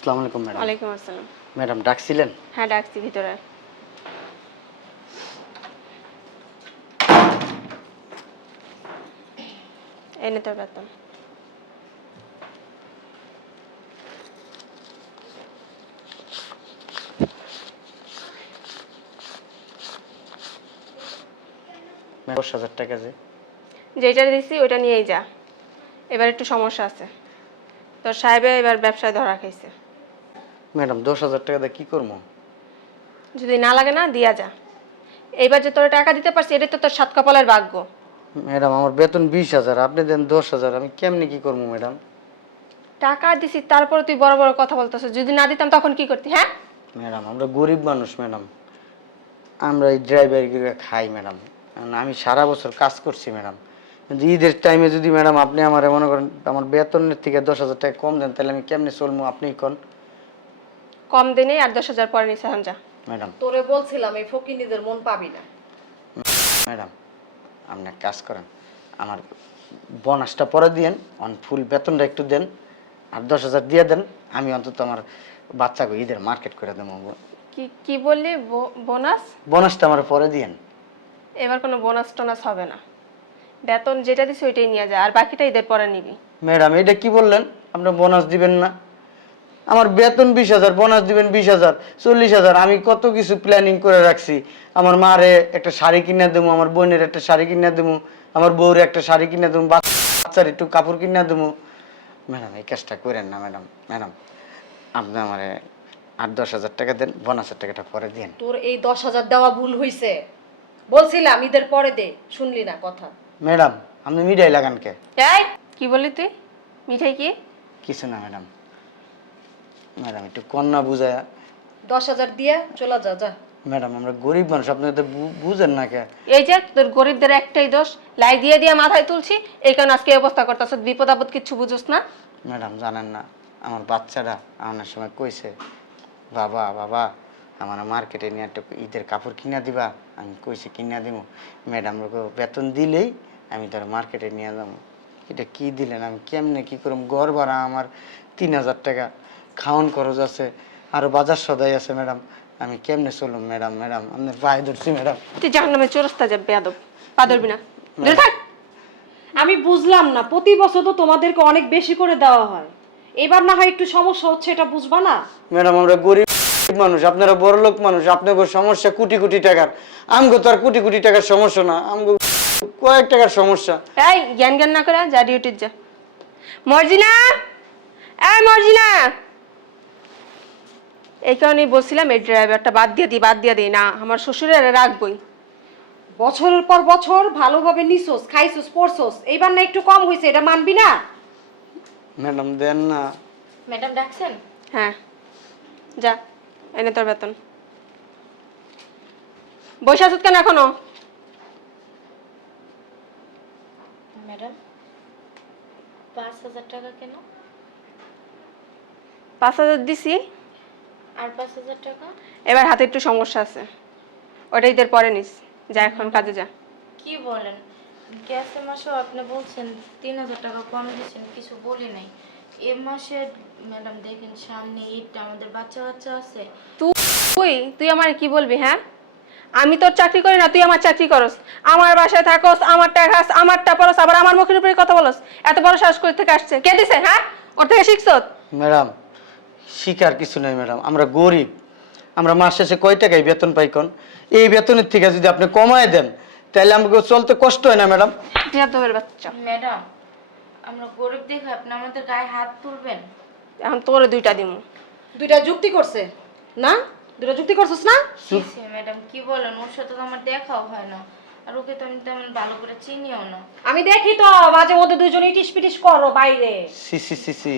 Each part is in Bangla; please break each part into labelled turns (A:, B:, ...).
A: আসসালামু আলাইকুম ম্যাডাম।
B: ওয়ালাইকুম আসসালাম।
A: ম্যাডাম ডাকছিলেন?
B: হ্যাঁ ডাকছি ভিতরে। এনে তোর বেতন।
A: দশ হাজার টাকা যে।
B: যেটা দিছি ওইটা নিয়েই যা। এবার একটু সমস্যা আছে। তোর সাহেবে এবার ব্যবসায় ধরা খাইছে।
A: ম্যাডাম দশ হাজার টাকা দিয়ে কী করব?
B: যদি না লাগে না দিয়া যা। এইবার যে তোর টাকা দিতে পারছি এটা তো তোর সাত কপালের ভাগ্য।
A: ম্যাডাম আমার বেতন বিশ হাজার আপনি দেন দশ হাজার আমি কেমনি কি করব ম্যাডাম?
B: টাকা দিছি তারপরে তুই বড় বড় কথা বলতেছ। যদি না দিতাম তখন কি করতি হ্যাঁ?
A: ম্যাডাম আমরা গরিব মানুষ ম্যাডাম। আমরা এই ড্রাইভার খাই ম্যাডাম। আমি সারা বছর কাজ করছি ম্যাডাম। কিন্তু ঈদের টাইমে যদি ম্যাডাম আপনি আমার মনে করেন আমার বেতনের থেকে দশ হাজার টাকা কম দেন তাহলে আমি কেমনে চলবো? আপনিই কন।
B: কম দিনে আর দশ হাজার পরে নিছে যা
A: ম্যাডাম।
C: তোরে বলছিলাম এই ফকিনীদের মন পাবি না।
A: ম্যাডাম আপনি এক কাজ করেন আমার বোনাসটা পরে দিয়েন অন ফুল বেতনটা একটু দেন আর দশ হাজার দিয়ে দেন আমি অন্তত আমার বাচ্চাকে ঈদের মার্কেট করে দেবো।
B: কি কি বললি? বোনাস?
A: বোনাসটা আমার পরে দিয়েন।
B: এবার কোনো বোনাস টোনাস হবে না। বেতন যেটা দিছি ওইটাই নিয়ে যা আর বাকিটা ঈদের পরে নিবি।
A: ম্যাডাম এটা কি বললেন? আপনার বোনাস দিবেন না। আমার বেতন বিশ হাজার বোনাস দিবেন বিশ হাজার চল্লিশ হাজার। আমি কত কিছু প্ল্যানিং করে রাখছি। আমার মারে একটা শাড়ি কিনে দেবো আমার বোনের একটা শাড়ি কিনে দেবো আমার বউর একটা শাড়ি কিনে দেবো বাচ্চার একটু কাপড় কিনে দেবো। ম্যাডাম এই কাজটা করেন না ম্যাডাম ম্যাডাম। আপনি আমার আট দশ হাজার টাকা দেন বোনাসের টাকাটা পরে দিন
C: তোর এই দশ হাজার দেওয়া ভুল হয়েছে বলছিলাম ঈদের পরে দে শুনলি না কথা।
A: ম্যাডাম আপনি মিডিয়ায় লাগান কে?
B: এই কি বললি তুই? মিঠাই কি?
A: কিছু না ম্যাডাম। ম্যাডাম একটু কন্যা বুঝায়।
C: দশ হাজার দিয়ে চলে যা যা।
A: ম্যাডাম আমরা গরিব মানুষ আপনি তো বু- বুঝেন না কে।
B: এই যে তোর গরিবদের একটাই দোষ লাই দিয়ে দিয়ে মাথায় তুলছি এই কারণে আজকে এই অবস্থা করতেছ বিপদ আপদ কিছু বুঝোস না।
A: ম্যাডাম জানেন না আমার বাচ্চাটা আমার সময় কইছে বাবা বাবা আমার মার্কেটে নিয়ে একটা ঈদের কাপড় কিনা দিবা আমি কইছি কিনা দিব ম্যাডাম লোক বেতন দিলেই আমি তার মার্কেটে নিয়ে যাব। এটা কি দিলেন? আমি কেমনে কি করব? গড় ভাড়া আমার তিন হাজার টাকা। খাওয়ান খরচ আছে আরও বাজার সদাই আছে ম্যাডাম। আমি কেমনে চলুম ম্যাডাম ম্যাডাম? আপনার পায়ে ধরছি ম্যাডাম।
B: তুই জাহান নামে চোরস্তা যাবে বেয়াদব। পা ধরবি না। দূরে থাক।
C: আমি বুঝলাম না প্রতি বছর তো তোমাদেরকে অনেক বেশি করে দেওয়া হয়। এবার না হয় একটু সমস্যা হচ্ছে এটা বুঝবা না?
A: ম্যাডাম আমরা গরিব মানুষ আপনারা বড় লোক মানুষ আপনাদের সমস্যা কোটি কোটি টাকার। আমগো তো আর কোটি কোটি টাকার সমস্যা না আমগো কয়েক টাকার সমস্যা।
B: এই জ্ঞান জ্ঞান না করে যা ডিউটির যা। মর্জিনা! এই মর্জিনা! এই কারণেই বলছিলাম এই ড্রাইভারটা বাদ দিয়ে দিই বাদ দিয়ে দিই না আমার শ্বশুরের রাখবই।
C: বছরের পর বছর ভালোভাবে নিছোস খাইছোস পড়ছোস এইবার না একটু কম হয়েছে এটা মানবি না?
A: ম্যাডাম দেন না।
D: ম্যাডাম ডাকছেন?
B: হ্যাঁ যা এনে তোর বেতন। বসে আছিস কেন এখনও?
D: ম্যাডাম পাঁচ হাজার টাকা কেন?
B: পাঁচ হাজার দিছি।
D: আর পাঁচ হাজার টাকা?
B: এবার হাতে একটু সমস্যা আছে। ওটা ঈদের পরে নিস। যা এখন কাজে যা।
D: কি বলেন? গ্যাসের মাসেও আপনি বলছেন তিন হাজার টাকা কম দিচ্ছেন কিছু বলি নাই। এ মাসে ম্যাডাম দেখেন সামনে ঈদটা আমাদের বাচ্চা বাচ্চা আছে।
B: তুই তুই আমার কি বলবি হ্যাঁ? আমি তোর চাকরি করি না তুই আমার চাকরি করস। আমার বাসায় থাকস আমারটা খাস আমারটা পরস আবার আমার মুখের উপরে কথা বলস। এত বড় সাহস করে থেকে আসছে? কে দিছে হ্যাঁ? ওর থেকে শিখছ?
A: ম্যাডাম শিকার কিছু নাই ম্যাডাম। আমরা গরিব। আমরা মাস শেষে কয় টাকায় বেতন পাই কোন? এই বেতনের থেকে যদি আপনি কমায় দেন তাহলে আমাকে চলতে কষ্ট হয় না ম্যাডাম।
B: বাচ্চা।
D: ম্যাডাম আমরা গরিব দেখে আপনি আমাদের গায়ে হাত তুলবেন।
B: এখন তোর দুইটা দিমু।
C: দুইটা যুক্তি করছে। না? দুইটা যুক্তি করছিস না?
D: ম্যাডাম কি বলেন? ওর সাথে তো আমার দেখাও হয় না। আর ওকে তো আমি তেমন ভালো করে চিনিও না।
C: আমি দেখি তো মাঝে মধ্যে দুইজনে ইটিস পিটিস করো বাইরে।
A: সি সি সি সি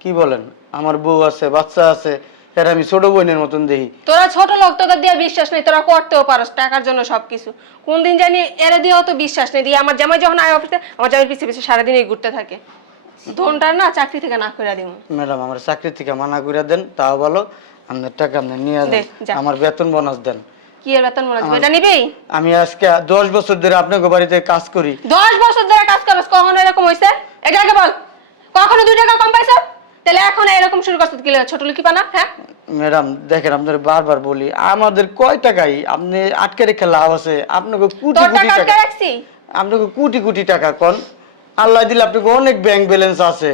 A: কি বলেন? আমার বউ আছে বাচ্চা আছে এর আমি ছোট বোনের মতন দেখি।
B: তোরা ছোট লোক তোদের দিয়ে বিশ্বাস নেই তোরা করতেও পারস টাকার জন্য সবকিছু। কোন দিন জানি এরে দিয়েও তো বিশ্বাস নেই দিয়ে আমার জামাই যখন আয় অফিসে আমার জামাই পিছিয়ে পিছিয়ে সারাদিনই ঘুরতে থাকে। ধনটা না চাকরি থেকে না করে দিব
A: ম্যাডাম আমার চাকরি থেকে মানা করে দেন তাও ভালো আপনার টাকা আপনি নিয়ে
B: দে,
A: যান।
B: যা।
A: আমার বেতন বোনাস দেন।
B: কি এর বেতন হচ্ছে এটা নিবি?
A: আমি আজকে দশ বছর ধরে আপনাকে বাড়িতে কাজ করি।
B: দশ বছর ধরে কাজ করস কখনো এরকম হয়েছে এটা আগে বল। কখনো দুই টাকা কম পাইছ? তাহলে এখন এরকম শুরু করতে গেলে ছোট লুকি পানা হ্যাঁ?
A: ম্যাডাম দেখেন আপনার বারবার বলি আমাদের কয় টাকাই আপনি আটকে রেখে লাভ আছে আপনাকে কোটি কোটি
B: টাকা।
A: আপনাকে কোটি কোটি টাকা কোন আল্লাহ দিলে আপনাকে অনেক ব্যাংক ব্যালেন্স আছে।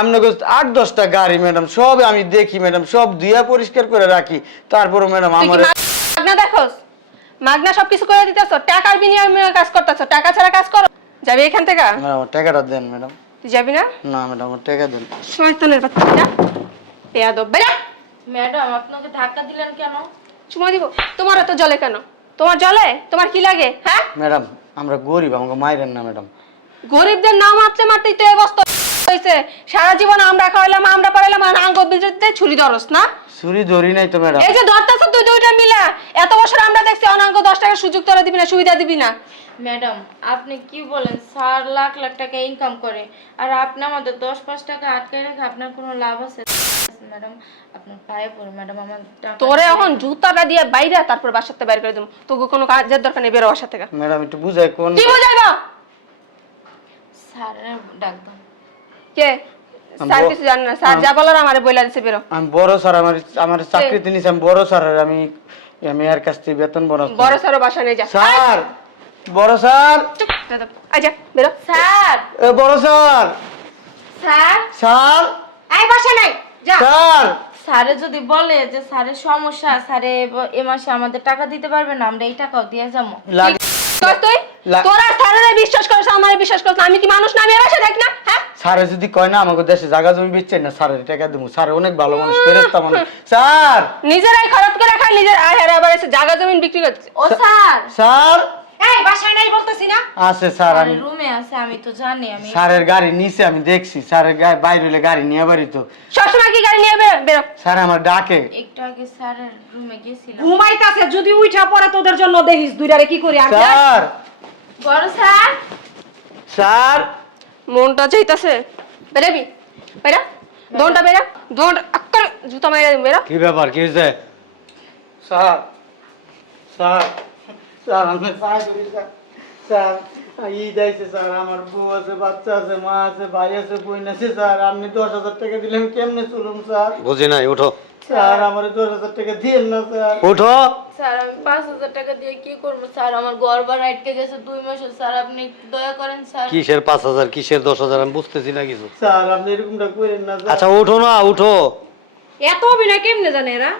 A: আপনাকে আট দশটা গাড়ি ম্যাডাম সব আমি দেখি ম্যাডাম সব ধুয়া পরিষ্কার করে রাখি। তারপরে ম্যাডাম আমার
B: মাগনা দেখোস? মাগনা সবকিছু করে দিতেছ টাকার বিনিময়ে কাজ করতেছ টাকা ছাড়া কাজ করো? যাবি এখান থেকে?
A: টাকাটা দেন ম্যাডাম।
B: তুই যাবি না?
A: না ম্যাডাম আমার টাকা দেন।
B: শয়তানের বাচ্চা। বেয়াদব বেরা।
D: ম্যাডাম আপনাকে ধাক্কা দিলেন কেন?
B: চুমা দিব। তোমার এত জলে কেন? তোমার জলে তোমার কি লাগে হ্যাঁ?
A: ম্যাডাম আমরা গরিব আমাকে মাইরেন না ম্যাডাম।
B: গরিবদের নাম মারতে মারতেই তো এই অবস্থা হয়েছে সারা জীবন আমরা খাওয়াইলাম আমরা পড়াইলাম আর আঙ্গ বিরুদ্ধে ছুরি ধরস না?
A: ছুরি ধরি নাই তো ম্যাডাম।
B: এই যে ধরতেছ তুই দুইটা মিলা এত বছর আমরা দেখছি অনাঙ্গ দশ টাকা সুযোগ তোরা দিবি না সুবিধা দিবি না।
D: ম্যাডাম আপনি কি বলেন? স্যার লাখ লাখ টাকা ইনকাম করে আর আপনি আমাদের দশ পাঁচ টাকা আটকে রেখে আপনার কোনো লাভ আছে? ম্যাডাম আপনার পায়ে পড়ে ম্যাডাম আমার টাকা
B: তোরে এখন জুতাটা দিয়ে বাইরে তারপর বাসাতে বাইর করে দেবো। তোকে কোনো কাজের দরকার নেই বেরো বাসা থেকে।
A: ম্যাডাম একটু বুঝাই কোন
B: কি বুঝাইবা?
D: স্যারের ডাকবেন
B: কে? স্যার কিছু জানে না। স্যার যা বলার আমারে বইলা দিছে বেরো।
A: আমি বড় স্যার আমার আমার চাকরিতে নিছি আমি বড় স্যার আমি আমি এর কাছ থেকে বেতন বড়
B: বড় স্যারও বাসা নিয়ে যা।
A: স্যার! বড় স্যার!
B: যা বেরো।
D: স্যার!
A: এ বড় স্যার!
D: স্যার!
A: স্যার!
C: এই বাসা নাই যা।
A: স্যার!
D: স্যারে যদি বলে যে স্যারের সমস্যা স্যারে এ মাসে আমাদের টাকা দিতে পারবে না আমরা এই টাকাও দিয়ে যাব।
B: কস তুই? তোরা স্যারেরা বিশ্বাস করছ আমারে বিশ্বাস করছ আমি কি মানুষ না? আমি বাসা থাকি না হ্যাঁ?
A: স্যারে যদি কয় না আমাকে দেশে জায়গা জমি বেচছেন না স্যারের টাকা দেবো স্যার অনেক ভালো মানুষ ফেরস্তা মানুষ স্যার!
B: নিজেরাই খরচ করে খায় নিজের আর হারে আবার এসে জায়গা জমিন বিক্রি করছে।
D: ও স্যার!
A: স্যার!
C: এই বাসায় নাই বলতেছি না?
A: আছে স্যার আমি
D: রুমে আছে আমি তো জানি আমি
A: স্যারের গাড়ি নিচে আমি দেখছি। স্যারের গাড়ি বাইরে হইলে গাড়ি নিয়ে বাড়ি তো।
B: সবসময় কি গাড়ি নিয়ে বেরো বেরো।
A: স্যার আমার ডাকে।
D: একটু আগে স্যারের রুমে গেছিলাম।
C: ঘুমাইতাছে যদি উঠা পড়ে তোদের জন্য দেখিস দুইটারে কি করি
A: স্যার!
D: বড় স্যার!
A: স্যার!
B: মনটা চাইতাছে। বেরাবি বেরা। দোনটা বেরা দোন আক্কর জুতা মাইরা বেরা।
A: কি ব্যাপার কি হয়েছে স্যার স্যার স্যার আমি পায়ে ধরি স্যার। স্যার ঈদ আইছে স্যার আমার বউ আছে বাচ্চা আছে মা আছে ভাই আছে বোন আছে স্যার আপনি দশ হাজার টাকা দিলেন কেমনে চলুন স্যার?
E: বুঝি নাই উঠো।
A: স্যার আমার দশ হাজার টাকা দিয়েন না স্যার।
E: উঠো।
D: স্যার আমি পাঁচ হাজার টাকা দিয়ে কি করব স্যার? আমার ঘর ভাড়া আটকে গেছে দুই মাসে স্যার আপনি একটু দয়া করেন স্যার।
E: কিসের পাঁচ হাজার কিসের দশ হাজার আমি বুঝতেছি না কিছু।
A: স্যার আপনি এরকমটা করেন না স্যার।
E: আচ্ছা উঠো না উঠো।
C: এত অভিনয় কেমনে জানে এরা?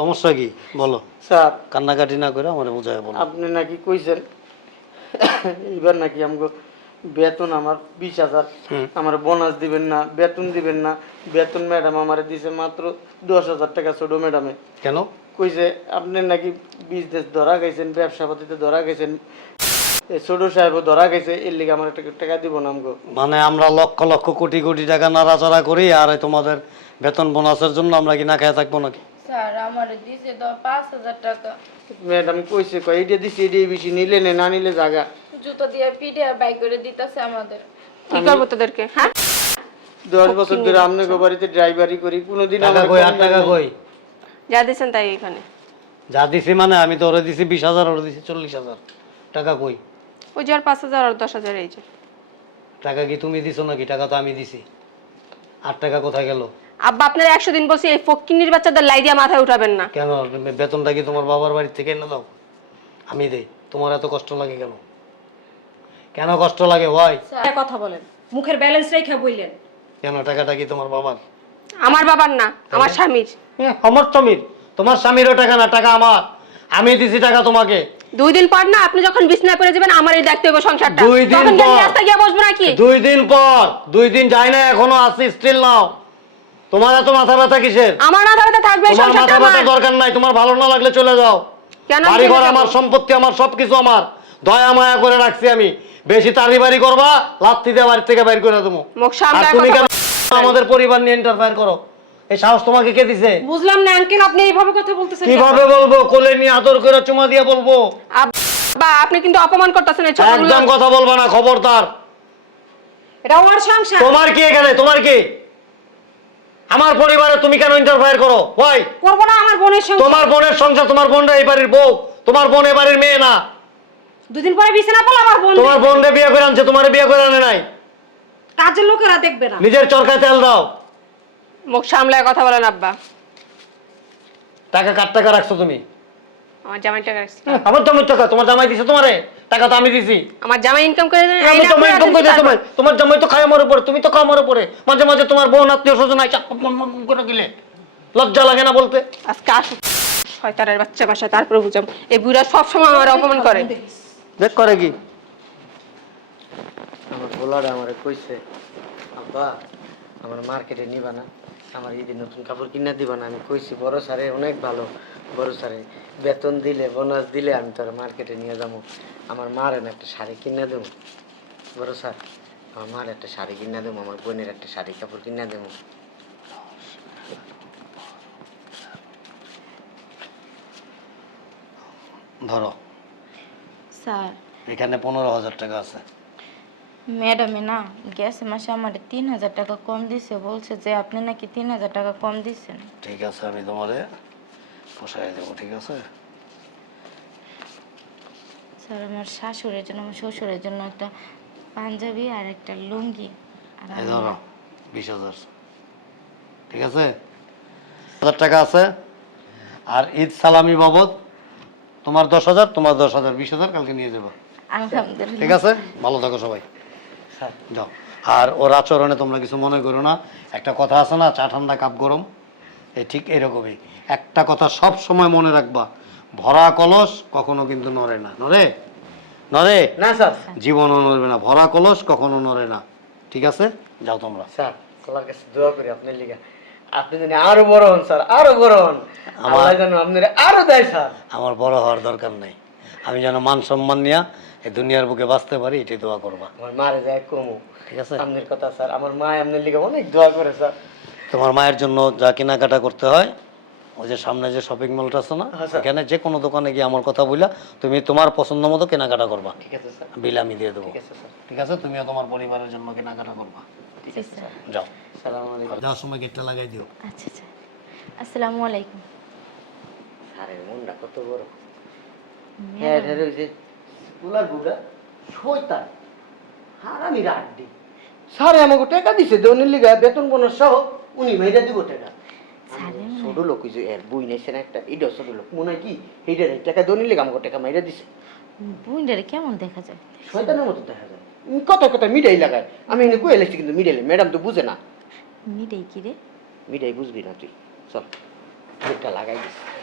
E: সমস্যা কি? বলো।
A: স্যার।
E: কান্নাকাটি না করে আমার বোঝায় বলো।
A: আপনি নাকি কইছেন এবার নাকি আমাকে বেতন আমার বিশ হাজার। আমার বোনাস দিবেন না বেতন দিবেন না। বেতন ম্যাডাম আমার দিছে মাত্র দশ হাজার টাকা ছোট ম্যাডামে।
E: কেন?
A: কইছে আপনি নাকি বিজনেস ধরা গেছেন ব্যবসা পাতিতে ধরা গেছেন। ছোট সাহেব ধরা গেছে এর লিগে আমার একটা টাকা দিব না আমগো।
E: মানে আমরা লক্ষ লক্ষ কোটি কোটি টাকা নাড়াচাড়া করি আর তোমাদের বেতন বোনাসের জন্য আমরা কি না খেয়ে থাকব নাকি?
D: স্যার আমার দিছে তো পাঁচ হাজার টাকা।
A: ম্যাডাম কইছে কয় এইটা দিছি এটাই বেশি নিলে নে না নিলে জাগা।
D: জুতো দিয়ে পিঠে বাই করে দিতেছে আমাদের।
B: কি করব তোদেরকে হ্যাঁ?
A: দশ বছর ধরে বাড়িতে ড্রাইভারি করি কোনোদিন
E: টাকা
A: আমার
E: কই আর টাকা কই?
B: যা দিছেন তাই এখানে
E: যা দিছি মানে আমি তো ওরে দিছি বিশ হাজার ওরে দিছি চল্লিশ হাজার। টাকা কই?
B: ওই যে আর পাঁচ হাজার আর দশ হাজার এই যে।
E: টাকা কি তুমি দিছো নাকি? টাকা তো আমি দিছি। আর টাকা কোথায় গেল?
B: আব্বা আপনার একশো দিন বলছি এই ফকিন্নির বাচ্চাদের লাই দিয়া মাথায় উঠাবেন না।
E: কেন? বেতনটা কি তোমার বাবার বাড়ি থেকে এনে দাও? আমি দেই। তোমার এত কষ্ট লাগে কেন? কেন কষ্ট লাগে? ভাই
C: কথা বলেন। মুখের ব্যালেন্স রেখে বললেন
E: কেন? টাকাটা কি তোমার বাবার?
B: আমার বাবার না আমার স্বামীর।
E: হ্যাঁ, আমার স্বামীর। তোমার স্বামীরও টাকা না টাকা আমার। আমি দিছি টাকা তোমাকে।
B: দুই দিন পর না আপনি যখন বিছনা করে যাবেন আমারই দেখতে হবে সংসারটা।
E: দুই দিন পর।
B: রাস্তায় গিয়ে বসবো নাকি?
E: দুই দিন পর। দুই দিন যায় না এখনও আসি স্টিল নাও। তোমার এত মাথা ব্যথা কিসের?
B: আমার না থাকতে থাকবে
E: তোমার মাথা ব্যথা দরকার নাই তোমার ভালো না লাগলে চলে যাও।
B: কেন
E: বাড়ি ঘর আমার সম্পত্তি আমার সবকিছু আমার। দয়া মায়া করে রাখছি আমি। বেশি তাড়ি বাড়ি করবা লাত্তি দিয়ে বাড়ি থেকে বাইর করে দেবো। তুমি কেন আমাদের পরিবার নিয়ে ইন্টারফায়ার করো? এই সাহস তোমাকে কে দিছে?
C: বুঝলাম না আঙ্কেল আপনি এইভাবে কথা বলতেছেন
E: কীভাবে বলব? কোলে নিয়ে আদর করে চুমা দিয়ে বলব?
B: আব্বা আপনি কিন্তু অপমান করতেছেন এই ছোটগুলো।
E: একদম কথা বলবা না খবরদার।
C: এটা ওর সংসার।
E: তোমার কি এখানে? তোমার কি? আমার পরিবারে তুমি কেন ইন্টারফায়ার করো? ভাই
C: করব না আমার বোনের সঙ্গে।
E: তোমার বোনের সংসার তোমার বোনরা এই বাড়ির বউ তোমার বোন এ বাড়ির মেয়ে না।
C: দুদিন পরে বিছানা পড়লে আমার বোন।
E: তোমার বোনরে বিয়ে করে আনছে তোমার বিয়ে করে আনে নাই।
C: কাজের লোকেরা দেখবে না।
E: নিজের চরকায় তেল দাও।
B: মুখ সামলায় কথা বলেন আব্বা।
E: টাকা কার টাকা রাখছো তুমি?
B: আমার জামাই টাকা রাখছি।
E: আমার জমির টাকা তোমার জামাই দিছে তোমারে? টাকা তো আমি দিছি।
B: আমার জামাই ইনকাম করে দেন
E: আমি তো ইনকাম করে তোমার তোমার জামাই তো খায় আমার উপরে তুমি তো খাও আমার উপরে। মাঝে মাঝে তোমার বোন আত্মীয় স্বজন আইসা মন মন মন করে দিলে। লজ্জা লাগে না বলতে?
B: আজকে আসুক শয়তানের বাচ্চা বাসায় তারপরে বুঝাম এই বুড়া সবসময় আমার অপমান করে।
A: দেখ করে কি। আমার পোলাটা আমার কইছে আব্বা আমার মার্কেটে নিবা না। আমার ঈদের নতুন কাপড় কিনা দিবা না। আমি কইছি বড় স্যারে অনেক ভালো। বড় স্যারে বেতন দিলে বোনাস দিলে আমি তোর মার্কেটে নিয়ে যাব। আমার মার একটা শাড়ি কিনে দেবো। বড় স্যার আমার মার একটা শাড়ি কিনে দেবো আমার বোনের একটা শাড়ি কাপড় কিনে দেবো।
E: ধরো।
D: স্যার।
E: এখানে পনেরো হাজার টাকা আছে।
D: ম্যাডামে না গ্যাসে মাসে আমার তিন হাজার টাকা কম দিছে বলছে যে আপনি নাকি তিন হাজার টাকা কম দিচ্ছেন
E: ঠিক আছে আমি তোমারে পোষাই দেবো ঠিক আছে?
D: স্যার আমার শাশুড়ির জন্য আমার শ্বশুরের জন্য একটা পাঞ্জাবি আর একটা লুঙ্গি। আর
E: এই ধরো বিশ হাজার। ঠিক আছে? হাজার টাকা আছে। আর ঈদ সালামি বাবদ তোমার দশ হাজার তোমার দশ হাজার বিশ হাজার কালকে নিয়ে যাব।
D: আলহামদুলিল্লাহ।
E: ঠিক আছে? ভালো থাকো সবাই।
A: স্যার।
E: যাও। আর ওর আচরণে তোমরা কিছু মনে করো না। একটা কথা আছে না চা ঠান্ডা কাপ গরম। এই ঠিক এরকমই। একটা কথা সব সময় মনে রাখবা ভরা কলস কখনো কিন্তু নড়ে না। নড়ে? নড়ে?
A: না স্যার।
E: জীবনও নড়বে না। ভরা কলস কখনো নড়ে না। ঠিক আছে? যাও তোমরা।
A: স্যার আল্লাহর কাছে দোয়া করি আপনার লিগা। আপনি জানি আরও বড় হন স্যার আরও বড় হন।
E: আমার-
A: আল্লাহ যেন আপনার আরও দেয় স্যার।
E: আমার বড় হওয়ার দরকার নেই। আমি যেন মান সম্মান নিয়ে এই দুনিয়ার বুকে বাঁচতে পারি এটাই দোয়া করবা।
A: আমার মারে যায় কমু।
E: ঠিক আছে?
A: আপনার কথা স্যার আমার মা আপনার লিগে অনেক দোয়া করে স্যার।
E: তোমার মায়ের জন্য যা কেনাকাটা করতে হয় ওই যে সামনে যে শপিং মলটা আছে না। এখানে যে কোনো দোকানে গিয়ে আমার কথা বললা তুমি তোমার পছন্দ মতো কেনাকাটা করবা।
A: ঠিক আছে স্যার।
E: বিল আমি দিয়ে দেবো।
A: ঠিক আছে স্যার।
E: ঠিক আছে? তুমিও তোমার পরিবারের জন্য কেনাকাটা করবা।
A: ঠিক আছে স্যার।
E: যাও। যাওয়ার সময় গেটটা লাগাই দিও।
D: আচ্ছা আচ্ছা আসসালামু আলাইকুম।
A: স্যারের মনটা কত বড়। হ্যাঁ হ্যাঁ ওই যে গুলা গুলা শয়তান। হারামি রাড্ডি স্যারে আমাকে টাকা দিছে দৈনিক লিগা বেতন বোনাস সহ। উনি মেয়েটা দিব টাকা ছোট লোক যে এর বই নেছেন একটা এটা ছোট লোক। মনে হয় কি এইটা টাকা দনি লিগা আমাকে টাকা মাইরা দিছে।
D: বুইন্ডারে কেমন দেখা যায়?
A: শয়তানের মতো দেখা যায়। উম, কত কথা মিডাই লাগায়। আমি এনে কই এলাইছি কিন্তু মিডাইলে ম্যাডাম তো বুঝে না।
D: মিডাই কি রে?
A: মিডাই বুঝবি না তুই চল। লাগাই দিস।